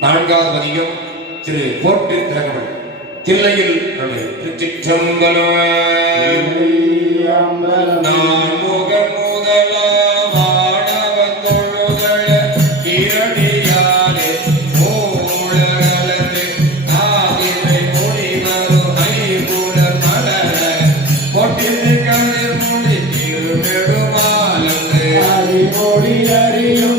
நான்காவது பதிகம் திரு போட்டு திலகவன் தில்லையில் திருச்சிற்றம்பலம். நான் முக முதல வானவன் தொழுதழ இரடியாலே மூழகலந்து நாதிரை முனிவரும் ஐகுணர் மலர பொட்டிரு கதிர் முடி திருநெடுமாலந்து அறிமொழி அறியும்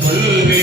Fulvi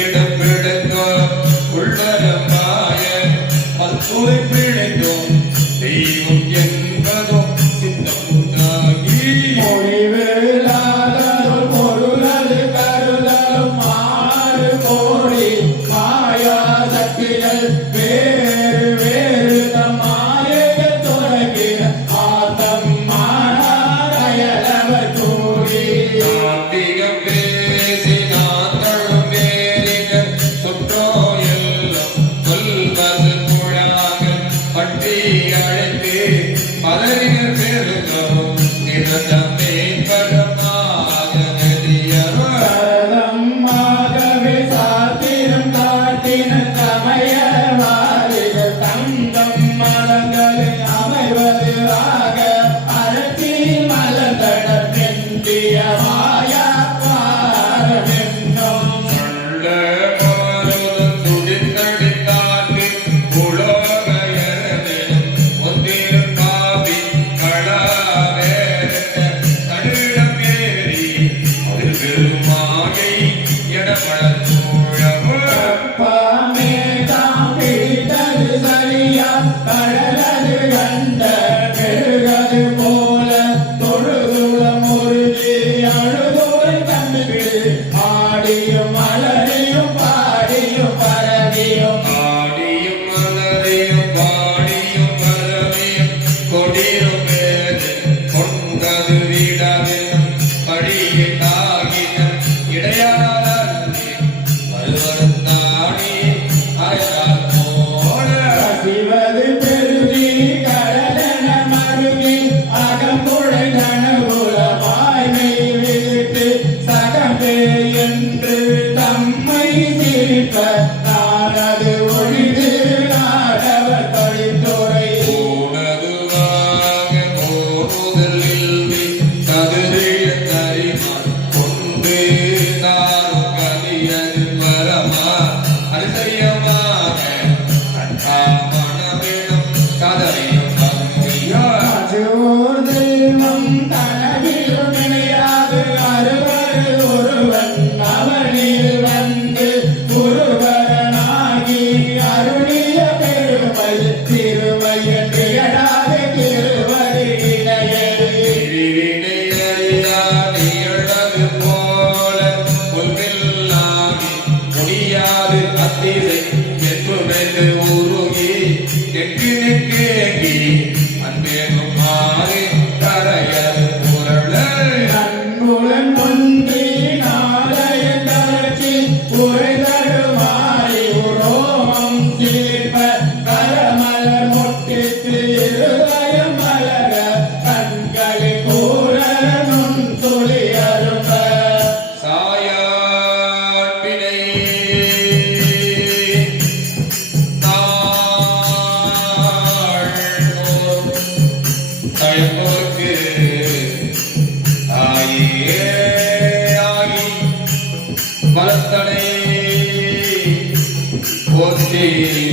போற்றி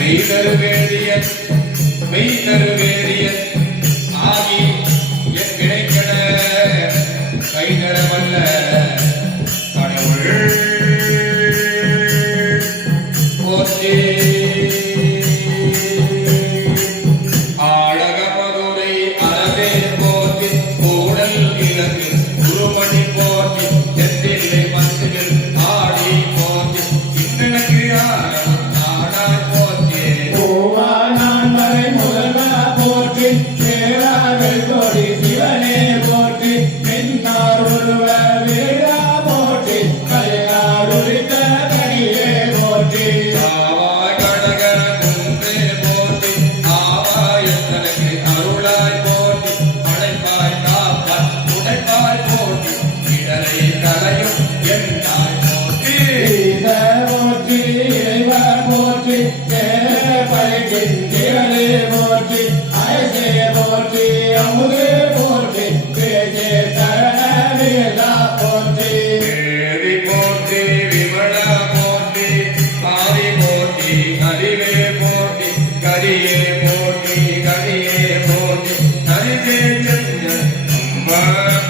மெய்தருவேதியன் ஆகி என் கிடைக்கட கைதரவல்ல கடவுள் போற்றி ஆழகமதுரை அறவே போற்றி கூடல் இலக்கு குருமணி போற்றி செந்திலை மந்திரில் ஆடி போற்றி இன்னனுக்கு ஆரம் நாடாய் போற்றி பூவா நான் வரை முதல்வா போற்றி சேராவில் கொடி சிவனே போற்றி மின்னார் உருவ வீரா போற்றி கையார் உரித்த கனியே போற்றி ஆவாய் கடக குன்றே போற்றி ஆவாயத்தனுக்கு அருளாய் போற்றி படைப்பாய் காப்பாய் உடைப்பாய் போற்றி இடரை தலையும் என்னாய் போற்றி ஈச போற்றி இறைவா போற்றி பலிக்கின் திரளே போற்றி அயசே போற்றி அமுதே போற்றி பேஜே சரண வேதா போற்றி தேவி போற்றி விமலா போற்றி ஆதி போற்றி அறிவே போற்றி கரியே போற்றி கரியே போற்றி கரிசே செஞ்ச அம்பா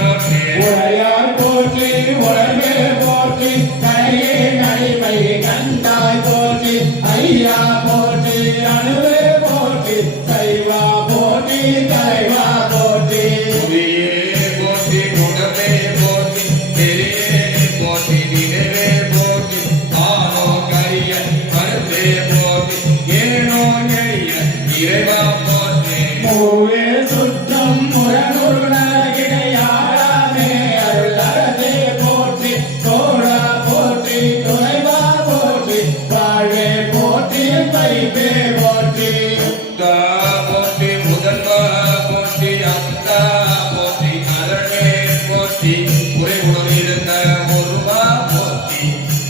போற்றி உடையார் போற்றி உடம்பே போற்றி கரையே நடிமை கண்டாய் போற்றி ஐயா போற்றி அணுவே போற்றி சைவா போற்றி தலைவா போற்றி புரியே போற்றி குணமே போற்றி தெரியே போற்றி நினைவே போற்றி ஆனோ கரிய கருத்தே போற்றி ஏனோ எளிய இறைவா போற்றி மூவே சுற்றம் முரணுருளாகிடையாராமே அருளரசே போற்றி தோழா போற்றி துணைவா போற்றி வாழ்வே போற்றி பைப்பே போற்றி முத்தா போற்றி முதல்வா போற்றி அத்தா போற்றி அரணே போற்றி குறைவுடன் இருந்த ஒருவா போற்றி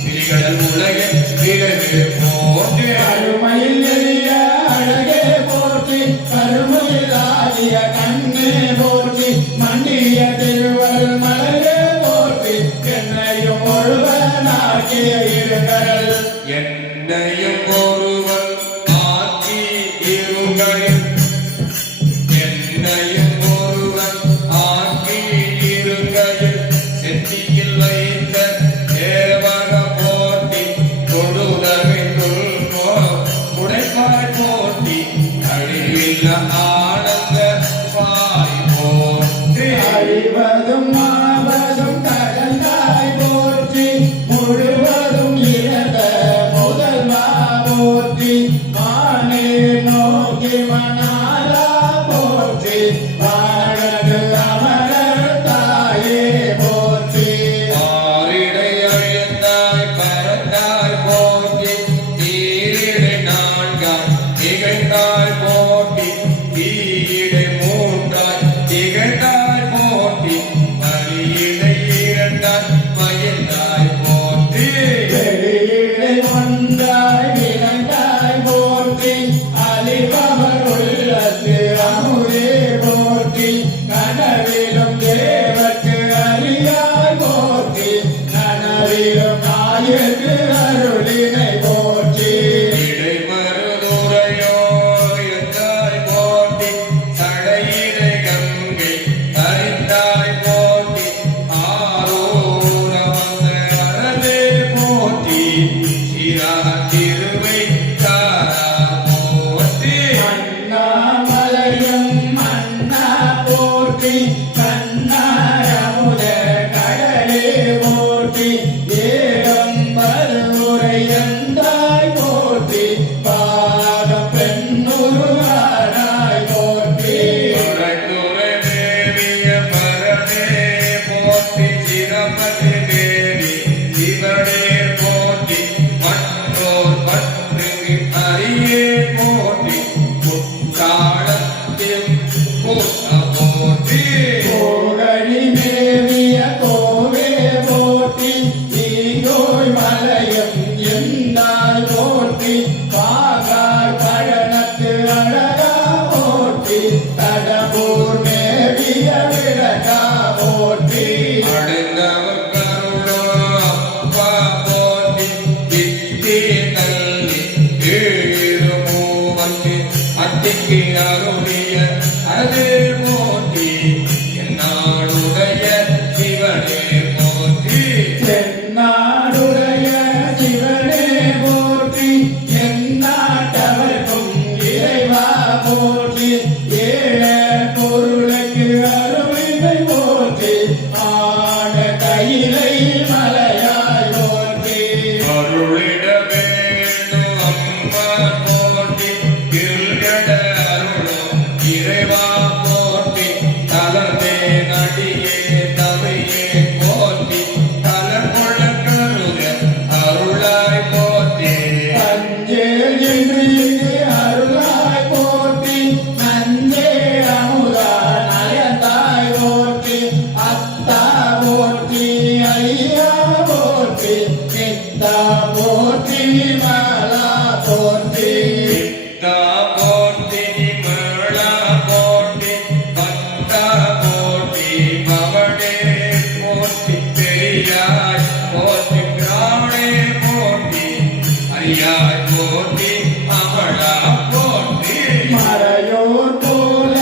விரிகடல் உலகில் விரைவு போற்றி அருமையில் எளிய அழகே போற்றி கருமையில் ஆகிய கண்ணே போற்றி மண்டிய திருவருள் மலரே போற்றி என்னையும் ஒருவனாகிய இருங்கள் என்னையும் ஒருவன் ஆக்கி இருங்கள் என்னையும் ஒருவன் ஆக்கி இருங்கள் செட்டியில் வைத்த தேவக போட்டி தொடுதவை துல்போ உடைப்பாய் போட்டி அழிவில்ல ஆனந்த பாய் போற்றி அழிவதும் மாவதும் கடந்தாய் போற்றி முழுவதும் இழந்த அருளுக்கு அருளிய அது போற்றி என்னாளுடைய சிவனே போற்றி தென்னாடுடைய சிவனே போற்றி எந்நாட்டவர்க்கும் இறைவா போற்றி ஏழ பொருளுக்கு அருமை போற்றி ஆன கையிலை மலையாய் போற்றி அருளிட வேண்டும் அம்மா போற்றி இருளட அருளும் இறைவா போற்றி தலமே நடியே தமையே போற்றி தலமுள்ள கருக அருளாய் போற்றி அஞ்சேல் என்று இங்கு அருளாய் போற்றி நஞ்சே அமுதா நயந்தாய் போற்றி அத்தா போற்றி ஐயா போற்றி நித்தா போற்றி மாலா போற்றி சித்தா போற்றி நிமலா போற்றி பத்தா போற்றி பவனே போற்றி பெரியாய் போற்றி கிராணே போற்றி அரியாய் போற்றி அமலா போற்றி மறையோர் போல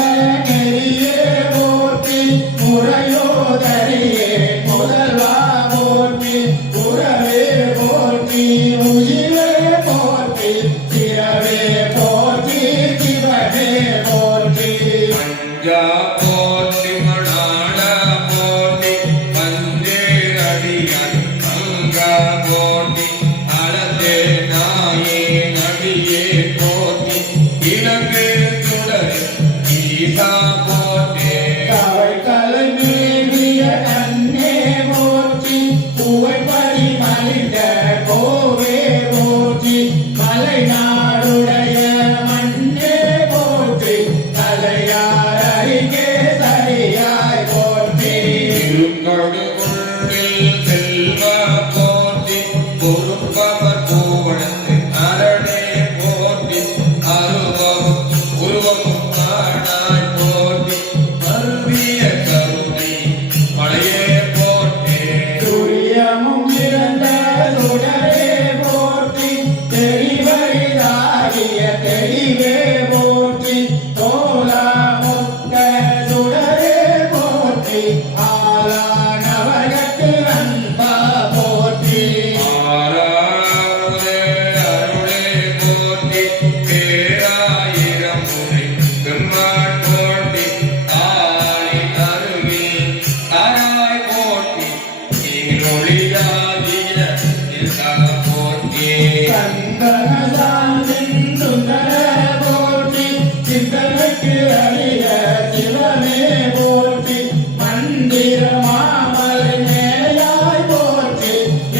நெறியே போற்றி முறையோதரியே முதல்வா போற்றி உறவே போற்றி உயிரே போற்றி சிறவே போற்றி சிவனே போற்றி பஞ்சா போற்றி மணாளா போற்றி பஞ்சேரடியான் அங்கா போற்றி அளந்தே நாயே நடியே போற்றி இலங்கு சுடரே ஈசா போற்றி கவை கலை மேவிய கண்ணே போற்றி புகைப்படி மலிந்த கோவே போற்றி மலைநாடுடைய மண்ணே போற்றி தலையார் அருகே சரியாய் போற்றி திருக்கடுகுன்றில் செல்வா போற்றி பொறுப்பவர் பூவனத்து அரணே போற்றி அருவம் உருவமும் காணாய் போற்றி அருவிய கருணை மலையே போற்றி துரியமும் இறந்த சுடரே போற்றி தெளிவரிதாகிய தெளிவே போற்றி தோலா முக்க சுடரே போற்றி ஆளானவர்கட்கு அன்பா போற்றி ஆறாவதே அருளே போற்றி பேராயிரம் முறை பெருமாள் போற்றி தாய் அருகில் தாராய் போற்றி நீரொளியாகிய நிலா போற்றி சந்தனசாந்தின் சுந்தர போற்றி சித்தனுக்கு அரிய சிவமே போற்றி மந்திர மாமலை மேயாய் போற்றி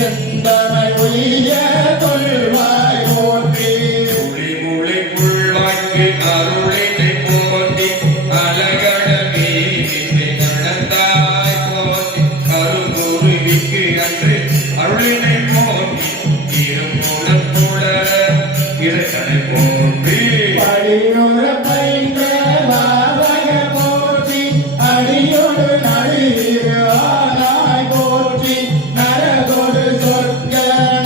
எந்தமை உய்ய கொள்வாய் போற்றி முளி முளி புள்வாய்க்கு அருளினை போற்றி அழகட மீதிசை நடந்தாய் போற்றி கருங்குருவிக்கு அன்று அருளினை போற்றி இருமுடன் புலர இறைச்சனை போற்றி படியுற பைந்த பாவக போற்றி அடியொரு நடுவிரு ஆனாய் போற்றி நரகொடு சொர்க்க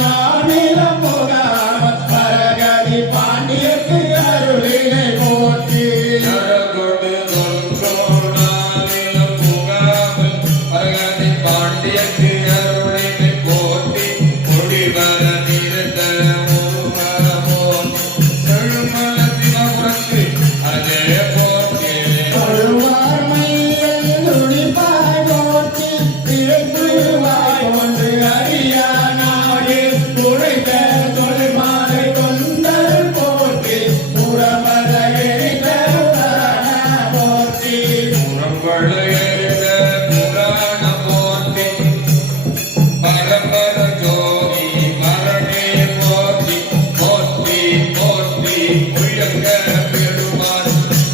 நானிலம் புகாமல் பரகதி பாண்டியக்கு அருளினை போற்றி நரகொடு தொன்றோடானிலும் புகாமல் பரகதி பாண்டியக்கு அருளினை போற்றி கொடிவர நிறுத்த உருவர போற்றி செழுமல சிவபுரத்து அஜய போற்றி தொழுவார் மையல் துணிப்பாய் போற்றி திருப்புவாய் ஒன்று அறியா நாடு துடைத்த தொழில்மாலை கொண்டல் போற்றி புறமத எரித்த புராண போற்றி புறம்பழ எழுத புராண போற்றி பரம்பர ஜோதி பரணே போற்றி போற்றி போற்றி உயங்க பெருமாள்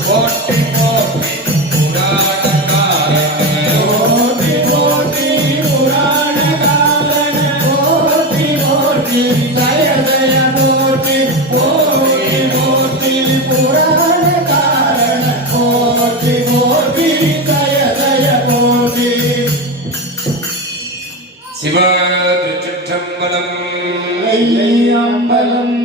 போற்றி போற்றி புராண காரண போற்றி போற்றி புராண காரண போற்றி போற்றி ஜய ஜய போற்றி போற்றி போற்றி புராண காரண போற்றி போற்றி ஜய ஜய போற்றி சிவ திருச்சிற்றம்பலம் ஐயம்பலம்